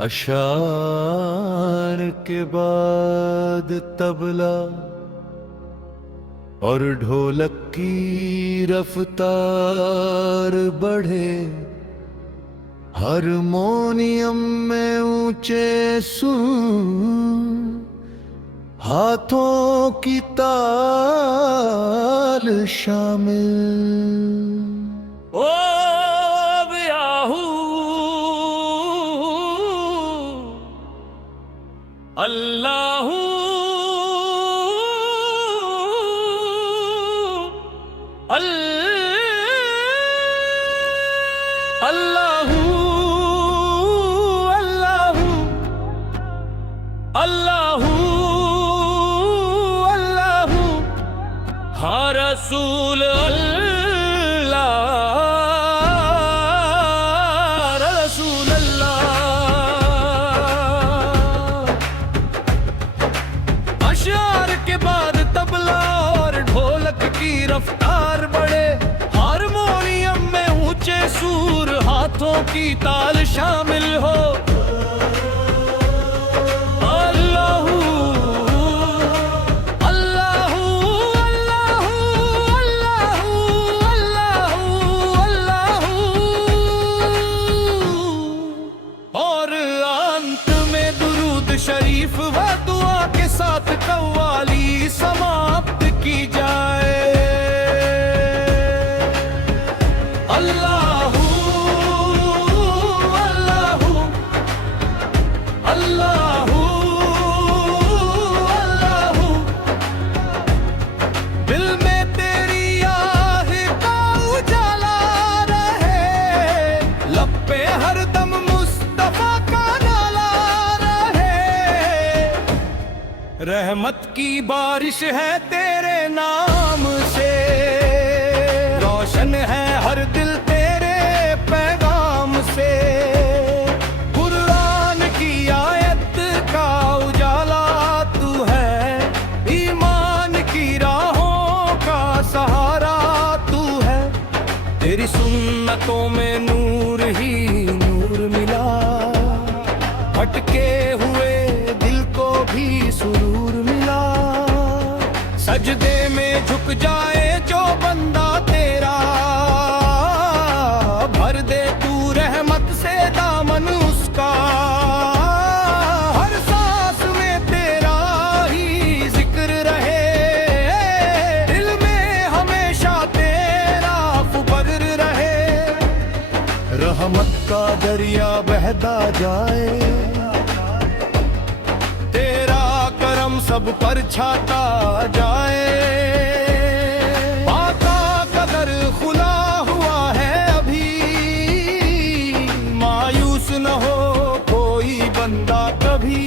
अशार के बाद तबला और ढोलक की रफ्तार बढ़े, हारमोनियम में ऊंचे सुर, हाथों की ताल शामिल। ओ बियाहू अल्लाहू अल्लाहू अल्लाहू अल्लाहू अल्लाहू हा रसूल अल्लाह रसूल अल्लाह। अशार के बाद तबला और ढोलक की रफ्तार बढ़े, हारमोनियम में ऊंचे सूर, हाथों की ताल शामिल हो। अल्लाहू अल्लाहू अल्लाहू अल्लाहू अल्लाहू अल्लाहू। और अंत में दुरूद शरीफ व दुआ के साथ कव्वाली समाप्त की जाए। अल्लाहू अल्लाहू अल्लाहू अल्लाहू। दिल में तेरी आह का उजाला रहे, लब पे हरदम मुस्तफा का नाला रहे। रहमत की बारिश है तेरे नाम से, रोशन है हर दिल तेरे पैगाम से। कुरान की आयत का उजाला तू है, ईमान की राहों का सहारा तू है। तेरी सुन्नतों में नूर ही नूर मिला, भटके हुए दिल को भी सुरूर मिला। सजदे में झुक जाए जो बंदा तेरा, भर दे तू रहमत से दामन उसका। हर सांस में तेरा ही जिक्र रहे, दिल में हमेशा तेरा फुकर रहे। रहमत का दरिया बहता जाए, तेरा करम सब पर छाता जाए। आका कदर खुला हुआ है अभी, मायूस न हो कोई बंदा कभी।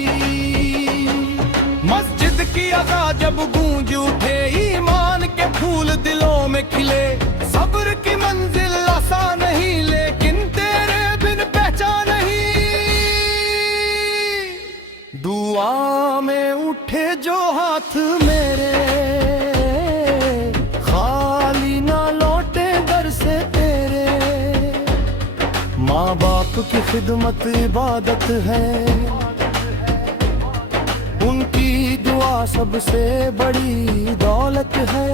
मस्जिद की अज़ा जब गूंज उठे, ईमान के फूल दिलों में खिले। सब्र की मंजिल आसान नहीं, लेकिन तेरे बिन पहचान नहीं। दुआ में उठे जो हाथ मेरे, खाली ना लौटे दर से तेरे। माँ बाप की खिदमत इबादत है, उनकी दुआ सबसे बड़ी दौलत है।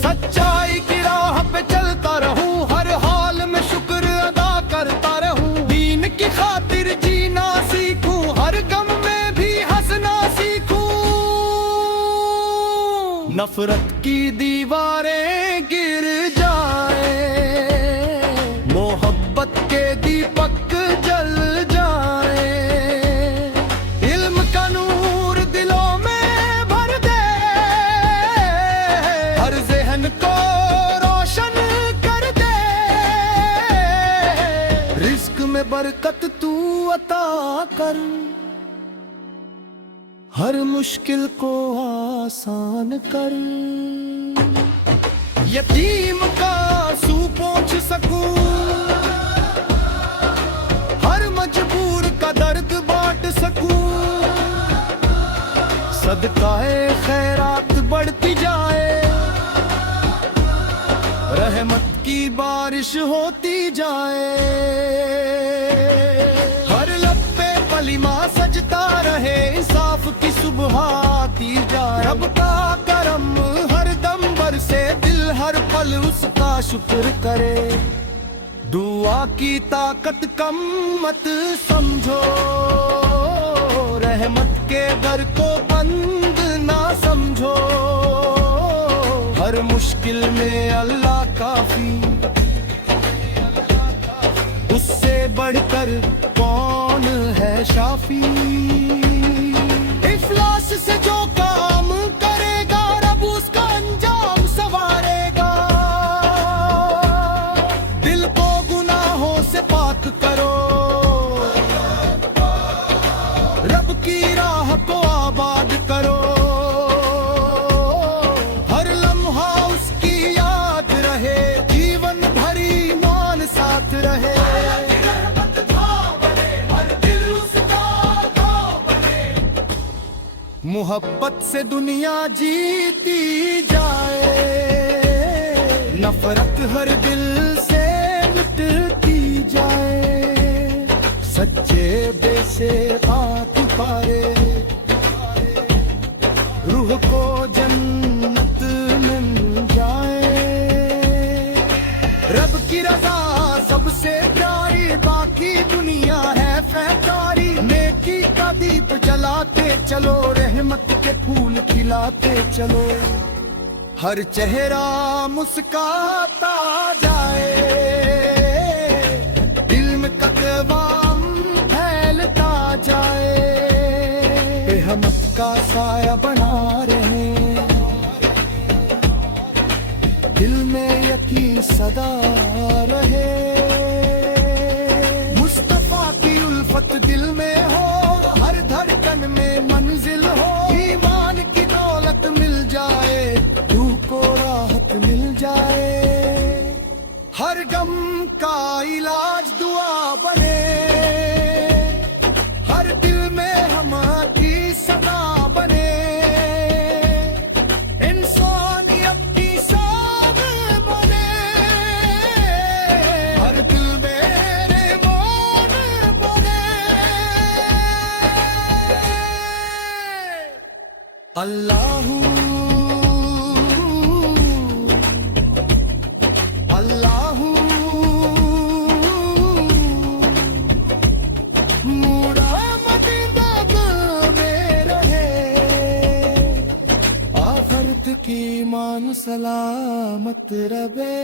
सच्चाई की राह पे चलता रहूं, हर हाल में शुक्र अदा करता रहूं। दीन की खातिर जीना सीखूं, हर गम में भी हंसना सीखूं। नफरत की दीवारें गिर जाए, मोहब्बत के दीपक जल जाए। इल्म का नूर दिलों में भर दे, हर ज़हन को रोशन कर दे। रिज़्क़ में बरकत तू अता कर, हर मुश्किल को आसान कर। यतीम का आंसू पोंछ सकूं, हर मजबूर का दर्द बांट सकूं। सदकाए खैरात बढ़ती जाए, रहमत की बारिश होती जाए। हर लब बढ़ाती जाए। रब का करम हर दम बरसे, दिल हर पल उसका शुक्र करे। दुआ की ताकत कम मत समझो, रहमत के दर को बंद ना समझो। हर मुश्किल में अल्लाह काफी, उससे बढ़कर कौन है शाफी। इखलास से जो काम करेगा रब उसका अंजाम संवारेगा। दिल को गुनाहों से पाक करो, रब की राह को आबाद करो। हर लम्हा उसकी याद रहे, जीवन भर ईमान साथ रहे। मोहब्बत से दुनिया जीती जाए, नफरत हर दिल से मिटती जाए। सच्चे बेसे बात पारे, रूह को जन्नत मिल जाए। रब की रजा सबसे प्यारी, बाकी दुनिया है फैकारी। नेकी का दीप जलाते चलो, रहमत के फूल खिलाते चलो। हर चेहरा मुस्काता जाए, इल्म का क़वाम फैलता जाए। रहमत का साया बना रहे, दिल में यकीन सदा रहे। मुस्तफा की उल्फत दिल में हो, हर धड़कन में मंजिल हो। ईमान की दौलत मिल जाए, रूह को राहत मिल जाए। हर गम का इलाज दुआ बने, हर दिल में हम की सदा बने। इंसानियत की शान बने, हर दिल में रहमान बने। अल्लाहू अल्लाहू मूड़ा मदीना में रहे। आखिरत की मान सलामत रहे।